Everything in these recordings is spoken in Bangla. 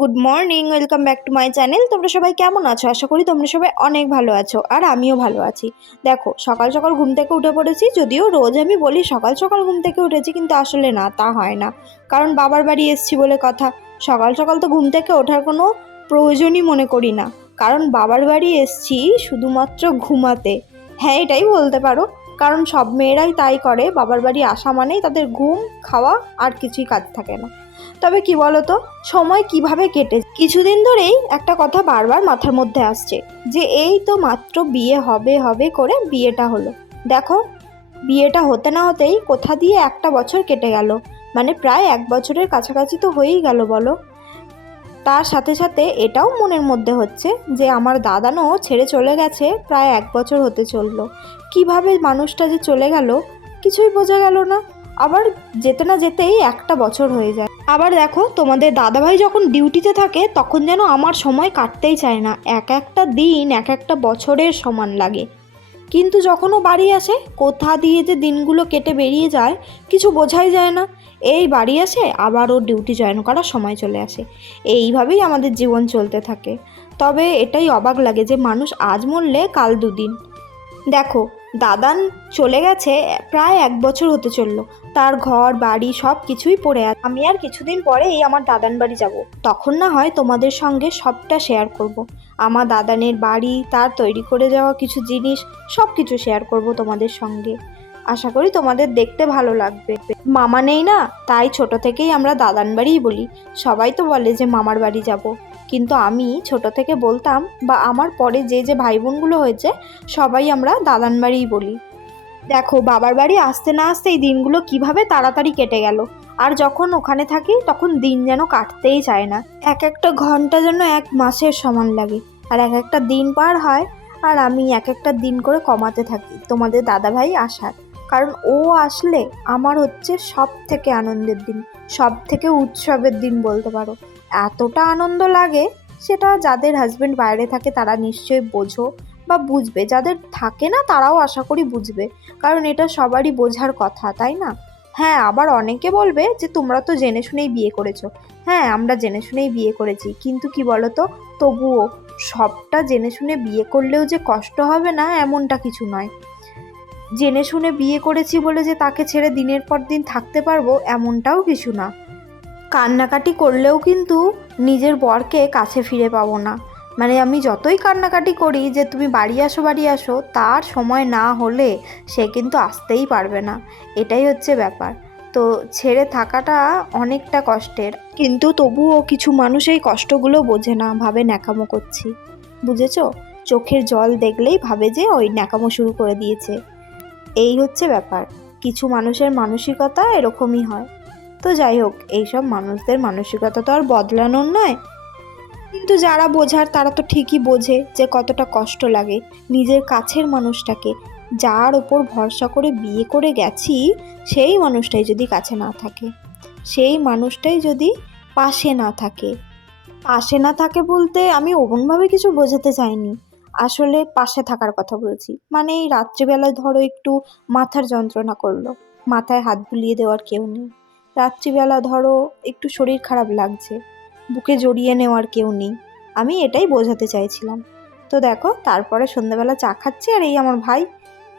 Good morning, welcome back to my channel. তোমরা সবাই কেমন আছো? আশা করি তোমরা সবাই অনেক ভালো আছো, আর আমিও ভালো আছি। দেখো, সকাল সকাল ঘুম থেকে উঠে পড়েছি, যদিও রোজ আমি বলি সকাল সকাল ঘুম থেকে উঠেছি, কিন্তু আসলে না, তা হয় না। কারণ বাবার বাড়ি এসছি বলে কথা। সকাল সকাল তো ঘুম থেকে ওঠার কোনো প্রয়োজনই মনে করি না। কারণ বাবার বাড়ি এসছি শুধুমাত্র ঘুমাতে। হ্যাঁ এটাই বলতে পারো। কারণ সব মেয়েরাই তাই করে, বাবার বাড়ি আসা মানেই তাদের ঘুম, খাওয়া আর কিছুই কাজ থাকে না। তবে কি বলতো, সময় কীভাবে কেটে কিছুদিন ধরেই একটা কথা বারবার মাথার মধ্যে আসছে, যে এই তো মাত্র বিয়ে হবে হবে করে বিয়েটা হলো। দেখো, বিয়েটা হতে না হতেই কোথা দিয়ে একটা বছর কেটে গেল? মানে প্রায় এক বছরের কাছাকাছি তো হয়েই গেল বলো। তার সাথে সাথে এটাও মনের মধ্যে হচ্ছে, যে আমার দাদানও ছেড়ে চলে গেছে, প্রায় এক বছর হতে চলল। কীভাবে মানুষটা যে চলে গেল, কিছুই বোঝা গেল না। আবার যেতে না যেতেই একটা বছর হয়ে যায়। আবার দেখো, তোমাদের দাদাভাই যখন ডিউটিতে থাকে, তখন যেন আমার সময় কাটতেই চায় না। এক একটা দিন, এক একটা বছরের সমান লাগে। কিন্তু যখন ও বাড়ি আসে, কোথা দিয়ে যে দিনগুলো কেটে বেরিয়ে যায়, কিছু বোঝাই যায় না। এই বাড়ি আসে, আবার ওর ডিউটি জয়েন করার সময় চলে আসে। এইভাবেই আমাদের জীবন চলতে থাকে। তবে এটাই অবাক লাগে যে, মানুষ আজ মরলে কাল দুদিন। দেখো দাদান চলে গেছে, প্রায় এক বছর হতে চলল। তার ঘর, বাড়ি সব কিছুই পড়ে আছে। আমি আর কিছুদিন পরেই আমার দাদান বাড়ি যাব। তখন না হয় তোমাদের সঙ্গে সবটা শেয়ার করব। আমার দাদানের বাড়ি, তার তৈরি করে যাওয়া কিছু জিনিস সব কিছু শেয়ার করব তোমাদের সঙ্গে। আশা করি তোমাদের দেখতে ভালো লাগবে। মামা নেই না? তাই ছোট থেকেই আমরা দাদান বাড়িই বলি। সবাই তো বলে যে মামার বাড়ি যাব। কিন্তু আমি ছোট থেকে বলতাম বা আমার পরে যে যে ভাই বোনগুলো হয়েছে, সবাই আমরা দাদান বাড়িই বলি। দেখো, বাবার বাড়ি আসতে না আসতে এই দিনগুলো কীভাবে তাড়াতাড়ি কেটে গেল। আর যখন ওখানে থাকি, তখন দিন যেন কাটতেই চায় না। এক একটা ঘণ্টা যেন এক মাসের সমান লাগে। আর এক একটা দিন পার হয়, আর আমি এক একটা দিন করে কমাতে থাকি। তোমাদের দাদাভাই আসার। কারণ ও আসলে আমার হচ্ছে সব থেকে আনন্দের দিন। সব থেকে উৎসবের দিন বলতে পারো। এতটা আনন্দ লাগে সেটা যাদের হাজব্যান্ড বাইরে থাকে তারা নিশ্চয়ই বোঝো বা বুঝবে। যাদের থাকে না তারাও আশা করি বুঝবে। কারণ এটা সবারই বোঝার কথা, তাই না? হ্যাঁ আবার অনেকে বলবে যে, তোমরা তো জেনে শুনেই বিয়ে করেছ। হ্যাঁ আমরা জেনে শুনেই বিয়ে করেছি। কিন্তু কি বলতো? তবুও সবটা জেনে শুনে বিয়ে করলেও যে কষ্ট হবে না, এমনটা কিছু নয়। জেনে শুনে বিয়ে করেছি বলে যে তাকে ছেড়ে দিনের পর দিন থাকতে পারব, এমনটাও কিছু না। কান্নাকাটি করলেও কিন্তু নিজের বরকে কাছে ফিরে পাবো না। মানে আমি যতই কান্নাকাটি করি যে তুমি বাড়ি আসো বাড়ি আসো, তার সময় না হলে সে কিন্তু আসতেই পারবে না। এটাই হচ্ছে ব্যাপার। তো ছেড়ে থাকাটা অনেকটা কষ্টের। কিন্তু তবুও কিছু মানুষ এই কষ্টগুলো বোঝে না, ভাবে ন্যাকামো করছি। বুঝেছ? চোখের জল দেখলেই ভাবে যে ওই ন্যাকামো শুরু করে দিয়েছে। এই হচ্ছে ব্যাপার। কিছু মানুষের মানসিকতা এরকমই হয়। তো যাই হোক, এইসব মানুষদের মানসিকতা তো আর বদলানোর নয়। কিন্তু যারা বোঝার, তারা তো ঠিকই বোঝে যে কতটা কষ্ট লাগে নিজের কাছের মানুষটাকে। যার ওপর ভরসা করে বিয়ে করে গেছি, সেই মানুষটাই যদি কাছে না থাকে। সেই মানুষটাই যদি পাশে না থাকে। পাশে না থাকে বলতে আমি ওমনভাবে কিছু বোঝাতে চাইনি। আসলে পাশে থাকার কথা বলছি। মানে এই রাত্রিবেলায় ধরো একটু মাথার যন্ত্রণা করল। মাথায় হাত বুলিয়ে দেওয়ার কেউ নেই। রাত্রিবেলা ধরো একটু শরীর খারাপ লাগছে, বুকে জড়িয়ে নেওয়ার কেউ নেই। আমি এটাই বোঝাতে চাইছিলাম। তো দেখো, তারপরে সন্ধ্যাবেলা চা খাচ্ছে আর এই আমার ভাই,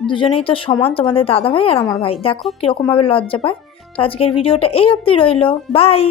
দুজনেই তো সমান তোমাদের দাদা ভাই আর আমার ভাই। দেখো কীরকমভাবে লজ্জা পায়। তো আজকের ভিডিওটা এই অবধি রইল। বাই!